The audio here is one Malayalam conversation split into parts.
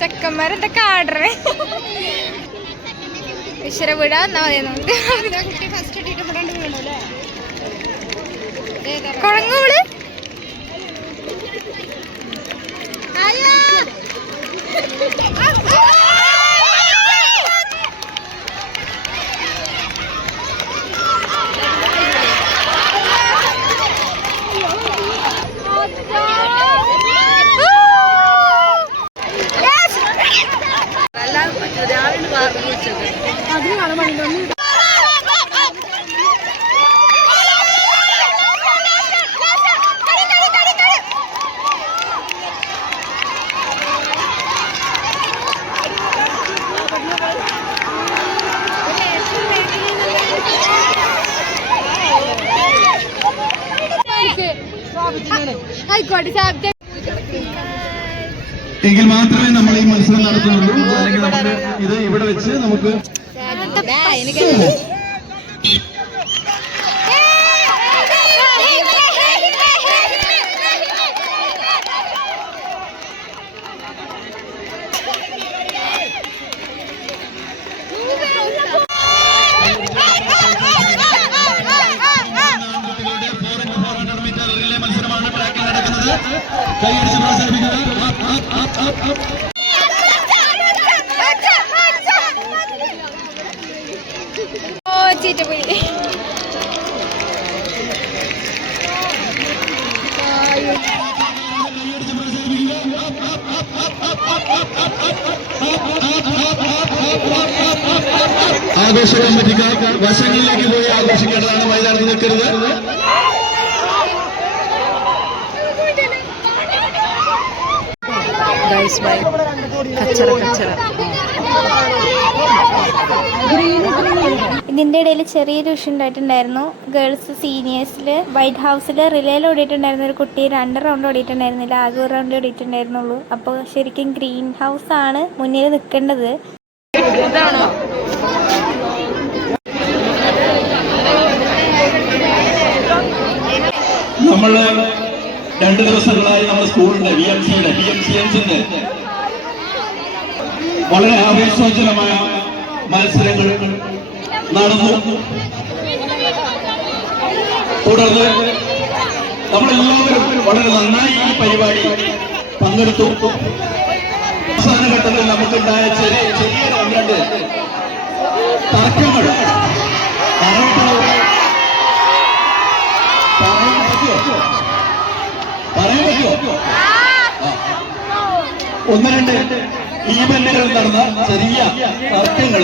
ചെക്കന്മാരെന്തൊക്കെ ആടറേ ഈശ്വര വിടാന്നാ കുഴങ്ങൂള് എങ്കിൽ മാത്രമേ നമ്മൾ ഈ മത്സരം നടത്തുന്നുള്ളൂ. അല്ലെങ്കിൽ നമുക്ക് ഇത് ഇവിടെ വെച്ച് നമുക്ക് കൈയടിച്ച് പ്രോത്സാഹിപ്പിക്കുക. ചീറ്റപ്പോയി ആഘോഷ കമ്മിറ്റിക്കാർ വശങ്ങളിലേക്ക് പോയി ആഘോഷിക്കേണ്ടതാണ്. മൈതാനത്ത് നിൽക്കരുത്. ഇതിൻ്റെ ഇടയിൽ ചെറിയൊരു ഇഷ്യൂ ഉണ്ടായിട്ടുണ്ടായിരുന്നു. ഗേൾസ് സീനിയേഴ്സിൽ വൈറ്റ് ഹൗസിൽ റിലേയിൽ ഓടിയിട്ടുണ്ടായിരുന്ന ഒരു കുട്ടി 2 റൗണ്ട് ഓടിയിട്ടുണ്ടായിരുന്നില്ല, ആകെ 1 റൗണ്ട് ഓടിയിട്ടുണ്ടായിരുന്നുള്ളൂ. അപ്പോൾ ശരിക്കും ഗ്രീൻ ഹൗസ് ആണ് മുന്നിൽ നിൽക്കേണ്ടത്. നമ്മള് 2 ദിവസങ്ങളായി നമ്മുടെ സ്കൂളിന്റെ BMCNസിന്റെ വളരെ ആവേശോജ്വലമായ മത്സരങ്ങൾ നടന്നു. തുടർന്ന് നമ്മളെല്ലാവരും വളരെ നന്നായി ഈ പരിപാടി പങ്കെടുത്തു. അവസാന ഘട്ടത്തിൽ നമുക്കുണ്ടായ ചെറിയ 2 തർക്കങ്ങൾ പറയാൻ പറ്റുമോ? 1-2 ഈവന്റുകളിൽ നടന്ന ചെറിയ തർക്കങ്ങൾ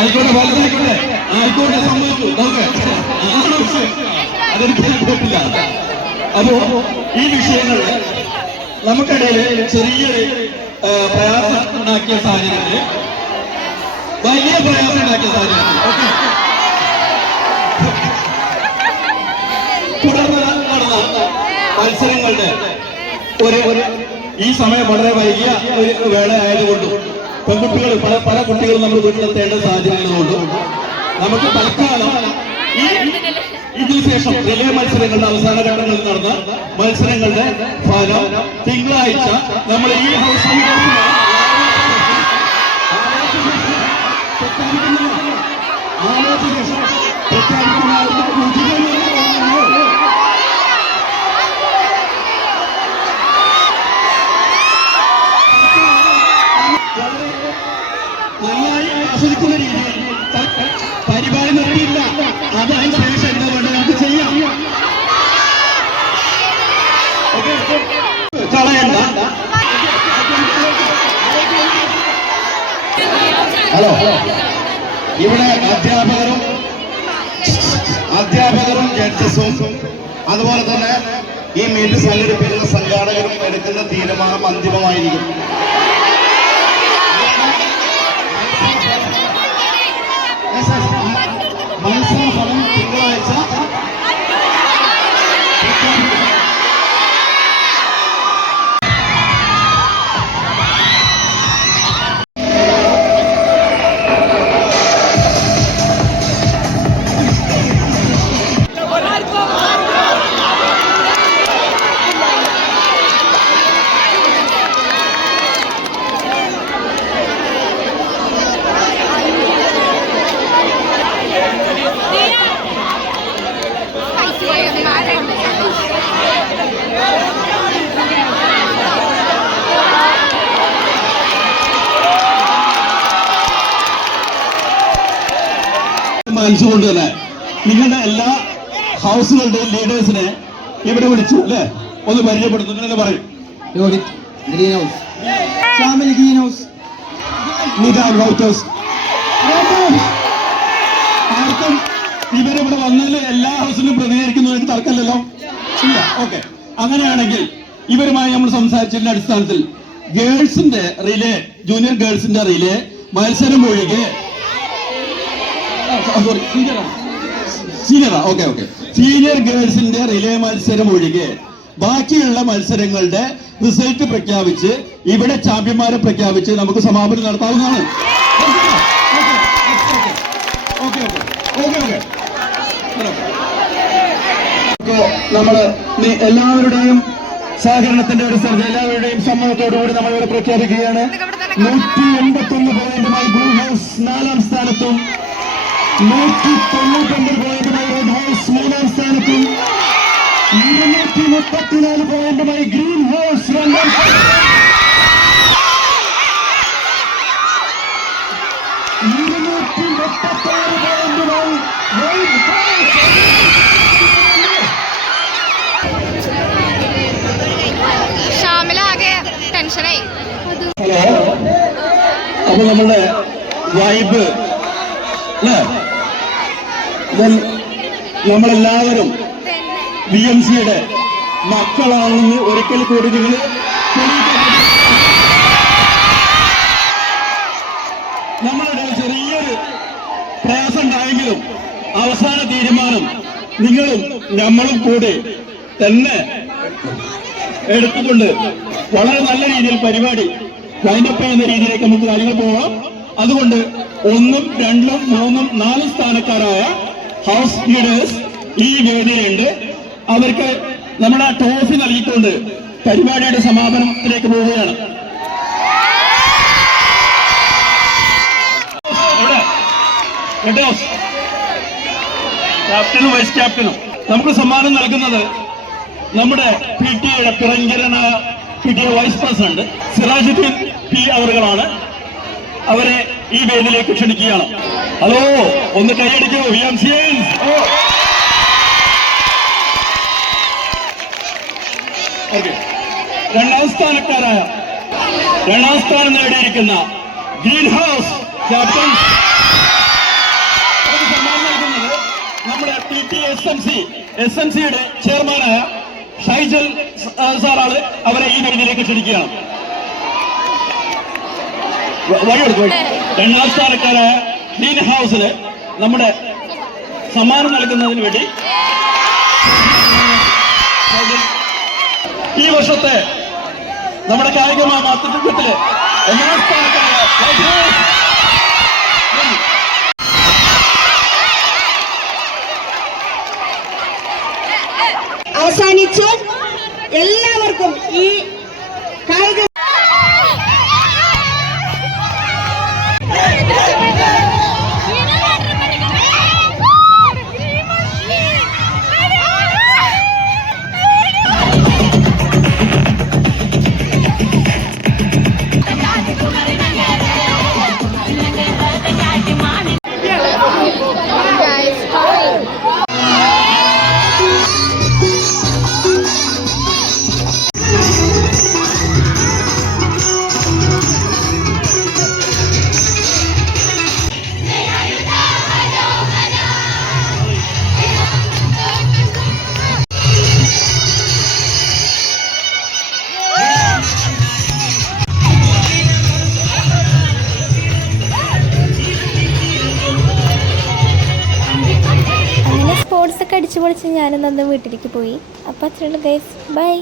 ആയിക്കോട്ടെ, വലുതായിക്കോട്ടെ, ആയിക്കോട്ടെ, സമ്മതിച്ചു. അതെനിക്ക് പറ്റില്ല. അപ്പോ ഈ വിഷയങ്ങളിൽ നമുക്കിടയിൽ ചെറിയൊരു പ്രയാസം ഉണ്ടാക്കിയ സാഹചര്യത്തിൽ, വലിയ പ്രയാസം ഉണ്ടാക്കിയ സാഹചര്യത്തിൽ തുടർന്ന് നടന്ന മത്സരങ്ങളുടെ ഒരു ഈ സമയം വളരെ വൈകിയ ഒരു വേള ആയതുകൊണ്ടും പെൺകുട്ടികൾ പല കുട്ടികളും നമ്മൾ വീട്ടിലെത്തേണ്ട സാഹചര്യങ്ങളുകൊണ്ടും നമുക്ക് തൽക്കാലം ഇതിനു ശേഷം റിലേ മത്സരങ്ങളുടെ അവസാന ഘട്ടങ്ങളിൽ നടന്ന മത്സരങ്ങളുടെ ഫലം തിങ്കളാഴ്ച നമ്മൾ ഈ ഹൗസിൽ നന്നായി ആസ്വദിക്കുന്ന രീതിയിൽ പരിപാടി നിർത്തിയില്ല. അത് അതിന് ശേഷം എന്താ വേണ്ടത് നമുക്ക് ചെയ്യാം. കളയണ്ട. ഹലോ, ഇവിടെ അധ്യാപകരും ജഡ്ജസും അതുപോലെ തന്നെ ഈ മീറ്റ് സംഘടിപ്പിക്കുന്ന സംഘാടകരും എടുക്കുന്ന തീരുമാനം അന്തിമമായിരിക്കും. മത്സര ഫലം തിങ്കളാഴ്ച മനസ്സുകൊണ്ട് തന്നെ നിങ്ങളുടെ എല്ലാ ഹൗസുകളുടെയും ലീഡേഴ്സിനെ ഇവിടെ വിളിച്ചു അല്ലേ, ഒന്ന് പരിചയപ്പെടുത്തും. നിങ്ങൾ പറയും. Green house, Shamil green house, Nidan white house. ആർക്കും ഇവരിവിടെ വന്നതിൽ എല്ലാ ഹൗസിലും പ്രതികരിക്കുന്നതിന് തർക്കമല്ലല്ലോ. ഇല്ല, ഓക്കെ. അങ്ങനെയാണെങ്കിൽ ഇവരുമായി നമ്മൾ സംസാരിച്ചതിന്റെ അടിസ്ഥാനത്തിൽ ഗേൾസിന്റെ റിലേ, ജൂനിയർ ഗേൾസിന്റെ റിലേ മത്സരം ഒഴികെ സീനിയർ ഗേൾസിന്റെ റിലേ മത്സരം ഒഴികെ ബാക്കിയുള്ള മത്സരങ്ങളുടെ റിസൾട്ട് പ്രഖ്യാപിച്ച് ഇവിടെ ചാമ്പ്യന്മാരെ പ്രഖ്യാപിച്ച് നമുക്ക് സമാപനം നടത്താവുന്നതാണ്. നമ്മള് എല്ലാവരുടെയും സഹകരണത്തിന്റെ ഒരു സ്ഥലത്ത് എല്ലാവരുടെയും സമ്മതത്തോടുകൂടി നമ്മളിവിടെ പ്രഖ്യാപിക്കുകയാണ്. 181 പോയിന്റുമായി ബ്ലൂ ഹൗസ് 4ാം സ്ഥാനത്തും 199 പോയിന്റുമായി റെഡ് ഹൗസ് 3ാം സ്ഥാനത്തും 234 പോയിന്റുമായി ഗ്രീൻ ഹൗസ് 2ാം സ്ഥാനത്തും 236 പോയിന്റുമായി വൈറ്റ് ഹൗസ്. ഷാമിലാകെ ടെൻഷനായി. ഹലോ, അപ്പൊ നമ്മളുടെ വൈബ് അല്ലേ, നമ്മളെല്ലാവരും BMCയുടെ മക്കളാണെന്ന് ഒരിക്കൽ കൂടി നിങ്ങൾ നമ്മളുടെ ചെറിയൊരു പ്രയാസം ഉണ്ടായെങ്കിലും അവസാന തീരുമാനം നിങ്ങളും നമ്മളും കൂടി തന്നെ എടുത്തുകൊണ്ട് വളരെ നല്ല രീതിയിൽ പരിപാടി ലൈനപ്പ് ചെയ്യുന്ന രീതിയിലേക്ക് നമുക്ക് കാര്യങ്ങൾ പോകാം. അതുകൊണ്ട് 1, 2, 3, 4 സ്ഥാനക്കാരായ ഹൗസ് ലീഡേഴ്സ് ഈ വേദിയിലുണ്ട്. അവർക്ക് നമ്മുടെ ട്രോഫി നൽകിക്കൊണ്ട് പരിപാടിയുടെ സമാപനത്തിലേക്ക് പോവുകയാണ്. ക്യാപ്റ്റനും വൈസ് ക്യാപ്റ്റനും നമുക്ക് സമ്മാനം നൽകുന്നത് നമ്മുടെ PTA പിറങ്കരനായ PTA vice president Sirajuddin P അവറുകളാണ്. അവരെ ഈ വേദിയിലേക്ക് ക്ഷണിക്കുകയാണ്. ഹലോ, ഒന്ന് കൈയടിക്കൂ. രണ്ടാം സ്ഥാനം നേടിയിരിക്കുന്ന ഗ്രീൻ ഹൗസ് ക്യാപ്റ്റൻ സമ്മാനം നൽകുന്നത് നമ്മുടെ PTA SMCയുടെ ചെയർമാനായ ഷൈജൽ സാറാണ്. അവരെ ഈ വേദിയിലേക്ക് ക്ഷണിക്കുകയാണ്. രണ്ടാം സ്ഥാനക്കാരായ ഗ്രീൻ ഹൗസിന് നമ്മുടെ സമ്മാനം നൽകുന്നതിന് വേണ്ടി ഈ വർഷത്തെ നമ്മുടെ കായിക മാതൃത്വത്തില് ഒന്നാം സ്ഥാനത്താണ് ലൈറ്റ് ഹൗസ്. അവസാനിച്ചു. എല്ലാവർക്കും ഈ കായിക അങ്ങനെ സ്പോർട്സ് ഒക്കെ അടിച്ചു പൊളിച്ച് ഞാനും നന്ന് വീട്ടിലേക്ക് പോയി. അപ്പോൾ അത്രയുള്ളൂ ഗൈസ്, ബൈ.